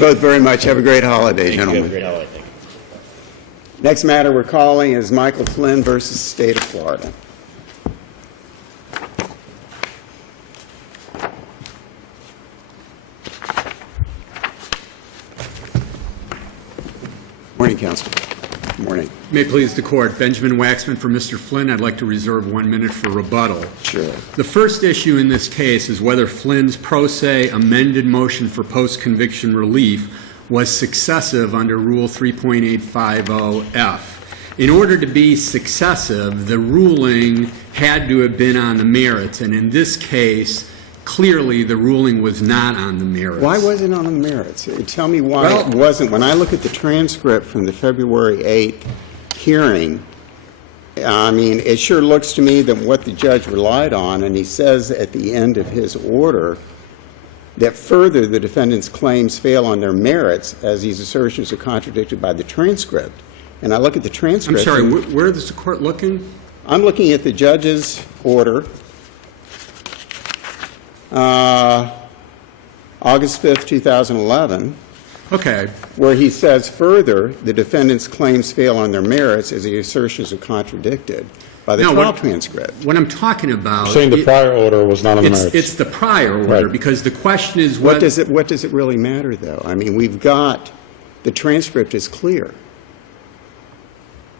both very much. Have a great holiday, Thank gentlemen. you. Have a great holiday. Thank you. Next matter we're calling is Michael Flynn versus State of Florida. Morning, Counsel. Morning. May it please the Court. Benjamin Waxman for Mr. Flynn. I'd like to reserve 1 minute for rebuttal. Sure. The first issue in this case is whether Flynn's pro se amended motion for post-conviction relief was successive under Rule 3.850F. In order to be successive, the ruling had to have been on the merits, and in this case, clearly the ruling was not on the merits. Why was it on the merits? Tell me why it wasn't. When I look at the transcript from the February 8th hearing, I mean, it sure looks to me that what the judge relied on, and he says at the end of his order that further the defendant's claims fail on their merits as these assertions are contradicted by the transcript. And I look at the transcript. I'm sorry, where is the Court looking? I'm looking at the judge's order, August 5th, 2011. Okay. Where he says further, the defendant's claims fail on their merits as the assertions are contradicted by the trial transcript. What I'm talking about... Saying the prior order was not on the merits. It's the prior order, Right. because the question is What does it really matter, though? I mean, we've got, the transcript is clear.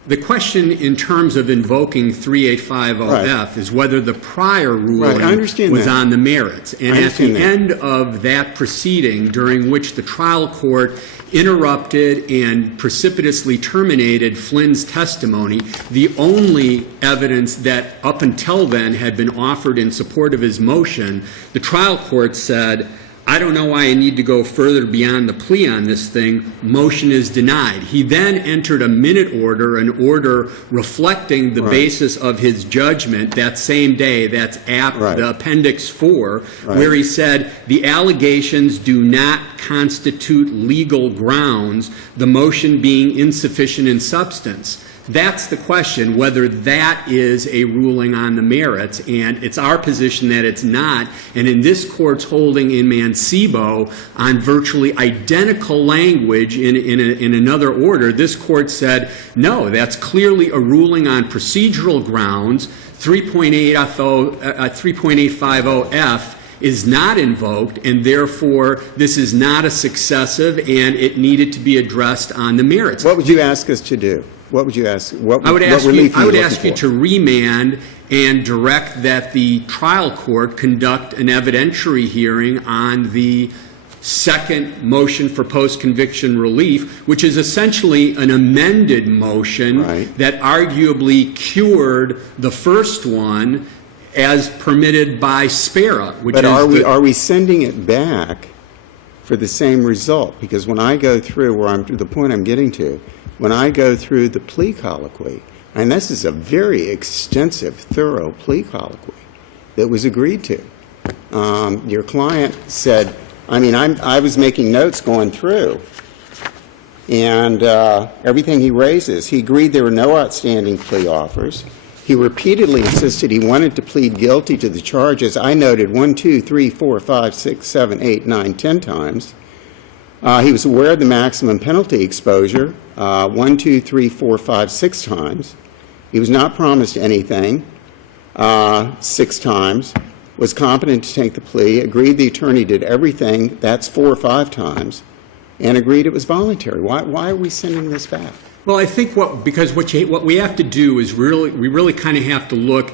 The question in terms of invoking 3850F is whether the prior ruling was on the merits. And at the end of that proceeding, during which the trial court interrupted and precipitously terminated Flynn's testimony, the only evidence that up until then had been offered in support of his motion, the trial court said, I don't know why I need to go further beyond the plea on this thing. Motion is denied. He then entered a minute order, an order reflecting the basis of his judgment that same day. That's the Appendix 4, where he said the allegations do not constitute legal grounds, the motion being insufficient in substance. That's the question, whether that is a ruling on the merits, and it's our position that it's not. And in this Court's holding in Mancebo on virtually identical language in another order, this Court said, no, that's clearly a ruling on procedural grounds. 3.850F is not invoked, and therefore this is not a successive, and it needed to be addressed on the merits. What would you ask us to do? What would you ask? I would ask you to remand and direct that the trial court conduct an evidentiary hearing on the second motion for post-conviction relief, which is essentially an amended motion that arguably cured the first one as permitted by SPERA. But are we sending it back for the same result? Because when I go through the point I'm getting to, when I go through the plea colloquy, and this is a very extensive, thorough plea colloquy that was agreed to. Your client said, I mean, I was making notes going through, and everything he raises, he agreed there were no outstanding plea offers. He repeatedly insisted he wanted to plead guilty to the charges. I noted 1, 2, 3, 4, 5, 6, 7, 8, 9, 10 times. He was aware of the maximum penalty exposure, 1, 2, 3, 4, 5, 6 times. He was not promised anything 6 times, was competent to take the plea, agreed the attorney did everything, that's 4 or 5 times, and agreed it was voluntary. Why are we sending this back? Well, I think what we have to do is we really kind of have to look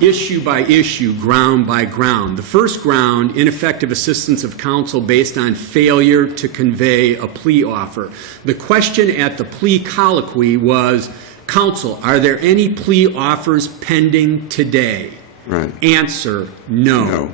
issue by issue, ground by ground. The first ground, ineffective assistance of counsel based on failure to convey a plea offer. The question at the plea colloquy was, counsel, are there any plea offers pending today? Right. Answer, no.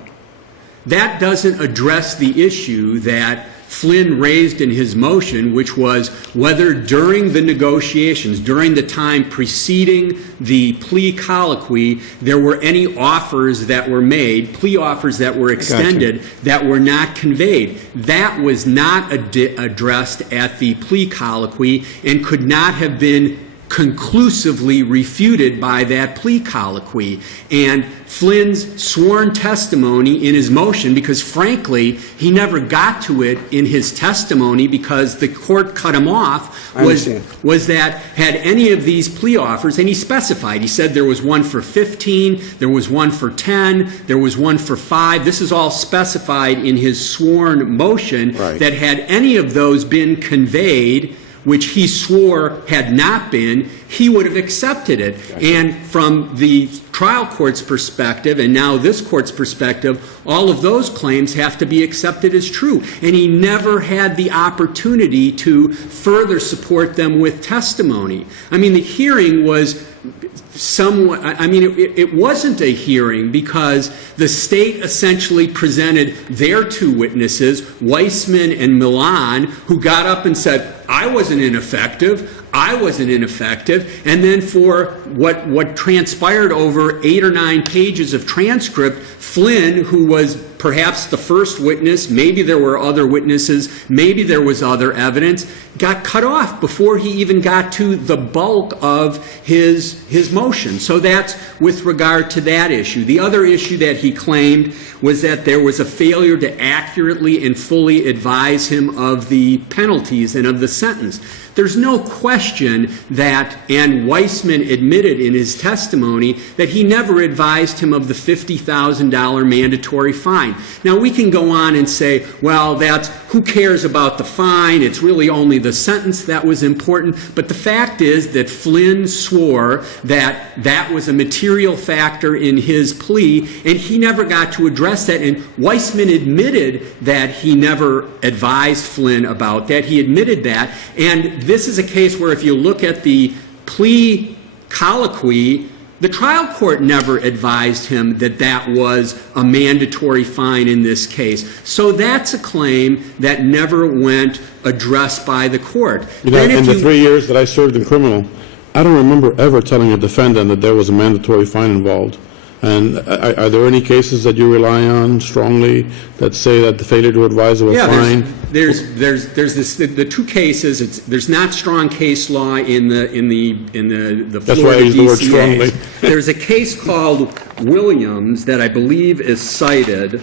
That doesn't address the issue that Flynn raised in his motion, which was whether during the negotiations, during the time preceding the plea colloquy, there were any offers that were made, plea offers that were extended, that were not conveyed. That was not addressed at the plea colloquy and could not have been conclusively refuted by that plea colloquy. And Flynn's sworn testimony in his motion, because frankly, he never got to it in his testimony because the court cut him off, was that had any of these plea offers, and he specified, he said there was one for 15, there was one for 10, there was one for 5. This is all specified in his sworn motion, that had any of those been conveyed, which he swore had not been, he would have accepted it. And from the trial court's perspective, and now this court's perspective, all of those claims have to be accepted as true. And he never had the opportunity to further support them with testimony. I mean, the hearing was somewhat, I mean, it wasn't a hearing because the state essentially presented their two witnesses, Weissman and Milan, who got up and said, I wasn't ineffective, and then for what transpired over 8 or 9 pages of transcript, Flynn, who was perhaps the first witness, maybe there were other witnesses, maybe there was other evidence, got cut off before he even got to the bulk of his motion. So that's with regard to that issue. The other issue that he claimed was that there was a failure to accurately and fully advise him of the penalties and of the sentence. There's no question that, and Weissman admitted in his testimony, that he never advised him of the $50,000 mandatory fine. Now, we can go on and say, well, who cares about the fine? It's really only the sentence that was important. But the fact is that Flynn swore that that was a material factor in his plea, and he never got to address that. And Weissman admitted that he never advised Flynn about that. He admitted that. And this is a case where if you look at the plea colloquy, the trial court never advised him that that was a mandatory fine in this case. So that's a claim that never went addressed by the court. In the 3 years that I served in criminal, I don't remember ever telling a defendant that there was a mandatory fine involved. And are there any cases that you rely on strongly that say that the failure to advise of a fine? There's the two cases. There's not strong case law in the That's why I use the word strongly. There's a case called Williams that I believe is cited.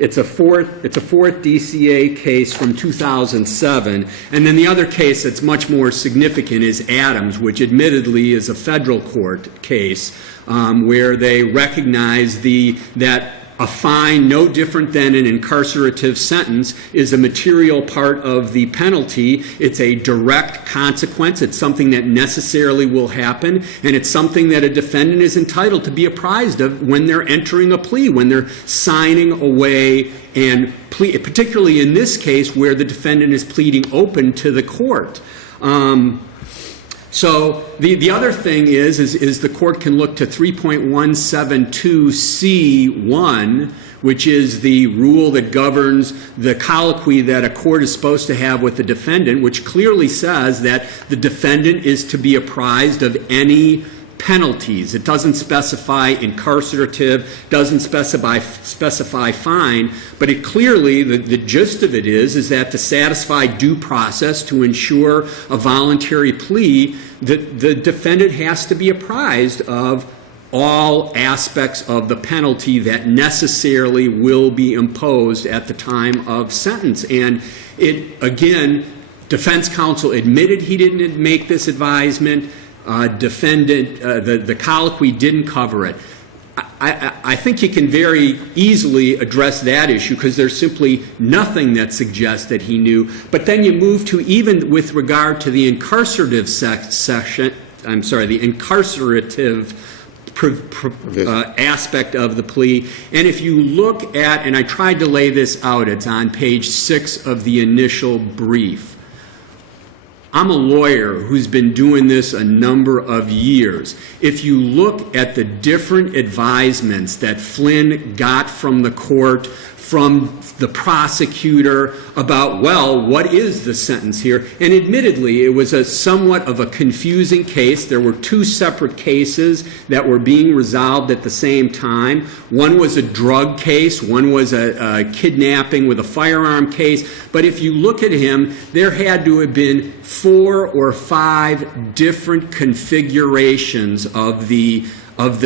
It's a fourth DCA case from 2007, and then the other case that's much more significant is Adams, which admittedly is a federal court case where they recognize that a fine, no different than an incarcerative sentence, is a material part of the penalty. It's a direct consequence. It's something that necessarily will happen, and it's something that a defendant is entitled to be apprised of when they're entering a plea, when they're signing away and plea, particularly in this case where the defendant is pleading open to the court. So the other thing is the court can look to 3.172C1, which is the rule that governs the colloquy that a court is supposed to have with the defendant, which clearly says that the defendant is to be apprised of any penalties. It doesn't specify incarcerative, doesn't specify fine, but it clearly, the gist of it is that to satisfy due process, to ensure a voluntary plea, the defendant has to be apprised of all aspects of the penalty that necessarily will be imposed at the time of sentence. And it, again, defense counsel admitted he didn't make this advisement. The colloquy didn't cover it. I think you can very easily address that issue because there's simply nothing that suggests that he knew. But then you move to, even with regard to the incarcerative aspect of the plea. And if you look at, and I tried to lay this out, it's on page 6 of the initial brief. I'm a lawyer who's been doing this a number of years. If you look at the different advisements that Flynn got from the court, from the prosecutor about, well, what is the sentence here? And admittedly, it was somewhat of a confusing case. There were 2 separate cases that were being resolved at the same time. One was a drug case. One was a kidnapping with a firearm case. But if you look at him, there had to have been 4 or 5 different configurations of the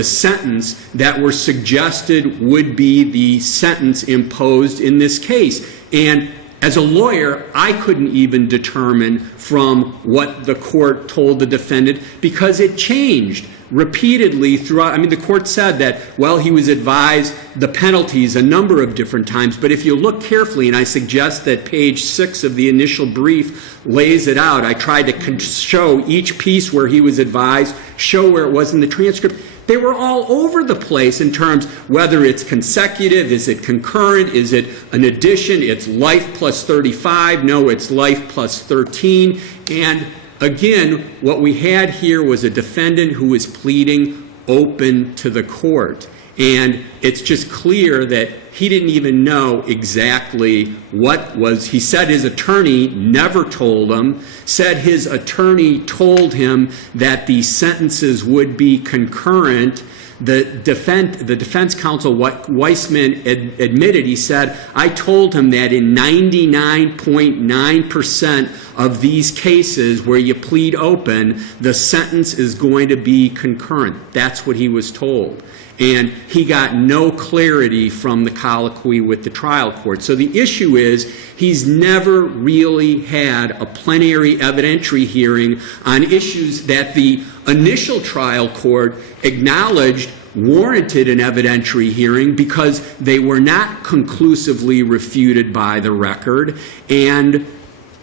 sentence that were suggested would be the sentence imposed in this case. And as a lawyer, I couldn't even determine from what the court told the defendant because it changed repeatedly throughout. I mean, the court said that, well, he was advised the penalties a number of different times, but if you look carefully, and I suggest that page 6 of the initial brief lays it out, I tried to show each piece where he was advised, show where it was in the transcript. They were all over the place in terms whether it's consecutive, is it concurrent, is it an addition, it's life plus 35, no, it's life plus 13. And again, what we had here was a defendant who was pleading open to the court. And it's just clear that he didn't even know exactly what was. He said his attorney never told him, said his attorney told him that the sentences would be concurrent. The defense counsel, Weissman, admitted, he said, I told him that in 99.9% of these cases where you plead open, the sentence is going to be concurrent. That's what he was told. And he got no clarity from the colloquy with the trial court. So the issue is he's never really had a plenary evidentiary hearing on issues that the initial trial court acknowledged warranted an evidentiary hearing because they were not conclusively refuted by the record, and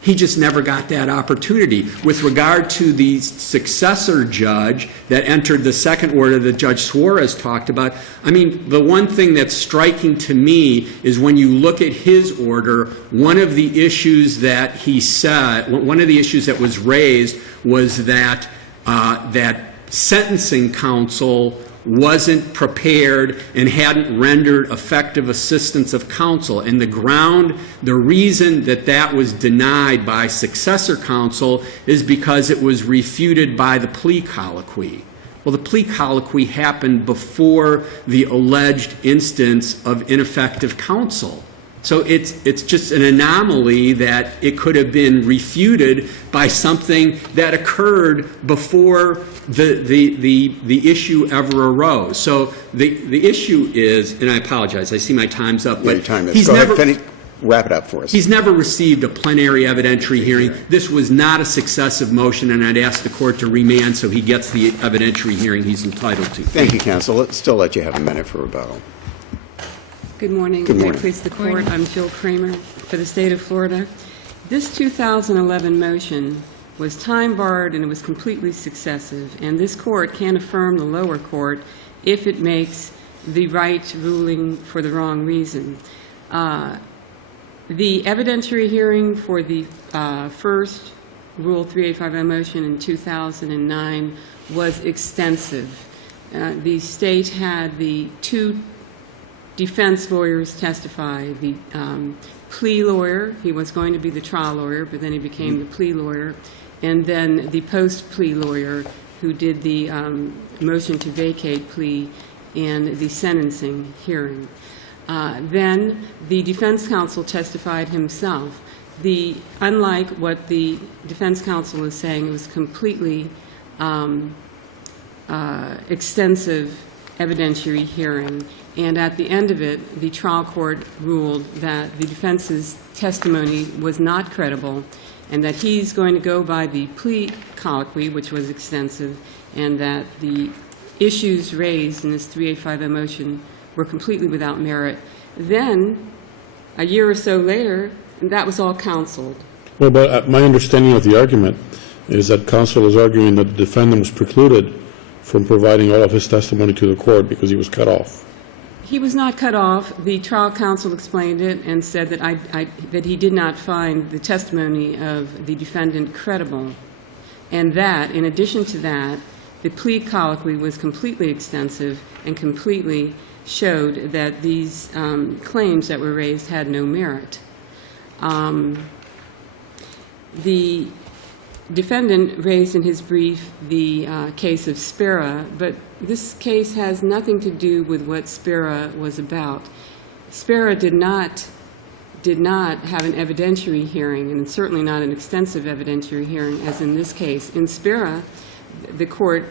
he just never got that opportunity. With regard to the successor judge that entered the second order that Judge Suarez talked about, I mean, the one thing that's striking to me is when you look at his order, one of the issues that he said, one of the issues that was raised was that that sentencing counsel wasn't prepared and hadn't rendered effective assistance of counsel. And the reason that that was denied by successor counsel is because it was refuted by the plea colloquy. Well, the plea colloquy happened before the alleged instance of ineffective counsel. So it's just an anomaly that it could have been refuted by something that occurred before the issue ever arose. So the issue is, and I apologize, I see my time's up, but wrap it up for us. He's never received a plenary evidentiary hearing. This was not a successive motion, and I'd ask the court to remand so he gets the evidentiary hearing he's entitled to. Thank you, counsel. Let's still let you have a minute for rebuttal. Good morning. Good morning. May it please the court. I'm Jill Kramer for the state of Florida. This 2011 motion was time-barred and it was completely successive, and this court can affirm the lower court if it makes the right ruling for the wrong reason. The evidentiary hearing for the first Rule 385 motion in 2009 was extensive. The state had the two defense lawyers testify. The plea lawyer, he was going to be the trial lawyer, but then he became the plea lawyer, and then the post-plea lawyer who did the motion to vacate plea and the sentencing hearing. Then the defense counsel testified himself. Unlike what the defense counsel is saying, it was completely extensive evidentiary hearing. And at the end of it, the trial court ruled that the defense's testimony was not credible and that he's going to go by the plea colloquy, which was extensive, and that the issues raised in this 385 motion were completely without merit. Then, a year or so later, that was all counseled. Well, but my understanding of the argument is that counsel is arguing that the defendant was precluded from providing all of his testimony to the court because he was cut off. He was not cut off. The trial counsel explained it and said that that he did not find the testimony of the defendant credible, and that, in addition to that, the plea colloquy was completely extensive and completely showed that these claims that were raised had no merit. The defendant raised in his brief the case of Spera, but this case has nothing to do with what Spera was about. Spera did not did not have an evidentiary hearing, and certainly not an extensive evidentiary hearing, as in this case. In Spera, the court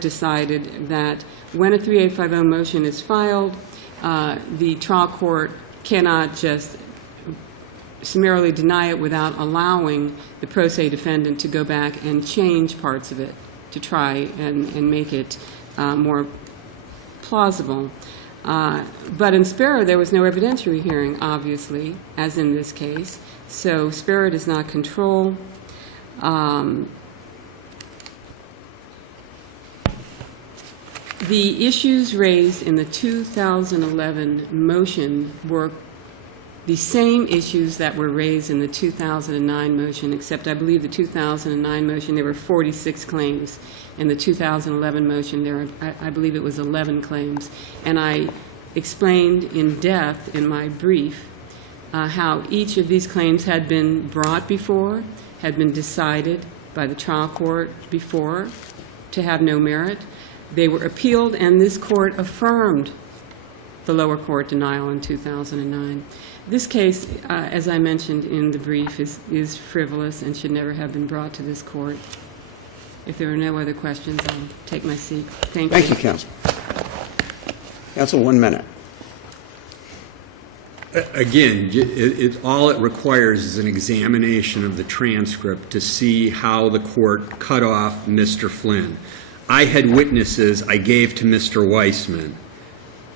decided that when a 3850 motion is filed, the trial court cannot just summarily deny it without allowing the pro se defendant to go back and change parts of it to try and make it more plausible. But in Spera, there was no evidentiary hearing, obviously, as in this case. So Spera does not control. The issues raised in the 2011 motion were the same issues that were raised in the 2009 motion, except I believe the 2009 motion, there were 46 claims. In the 2011 motion, I believe it was 11 claims. And I explained in depth in my brief how each of these claims had been brought before, had been decided by the trial court before to have no merit. They were appealed, and this court affirmed the lower court denial in 2009. This case, as I mentioned in the brief, is frivolous and should never have been brought to this court. If there are no other questions, I'll take my seat. Thank you. Thank you, counsel. Counsel, 1 minute. Again, all it requires is an examination of the transcript to see how the court cut off Mr. Flynn. I had witnesses I gave to Mr. Weissman.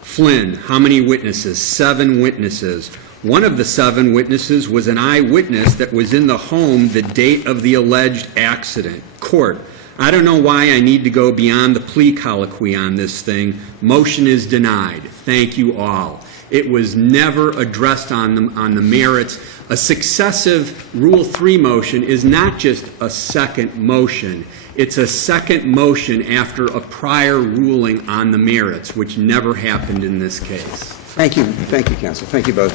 Flynn, how many witnesses? 7 witnesses. One of the 7 witnesses was an eyewitness that was in the home the date of the alleged accident. Court, I don't know why I need to go beyond the plea colloquy on this thing. Motion is denied. Thank you all. It was never addressed on the merits. A successive Rule 3 motion is not just a second motion. It's a second motion after a prior ruling on the merits, which never happened in this case. Thank you, counsel. Thank you both.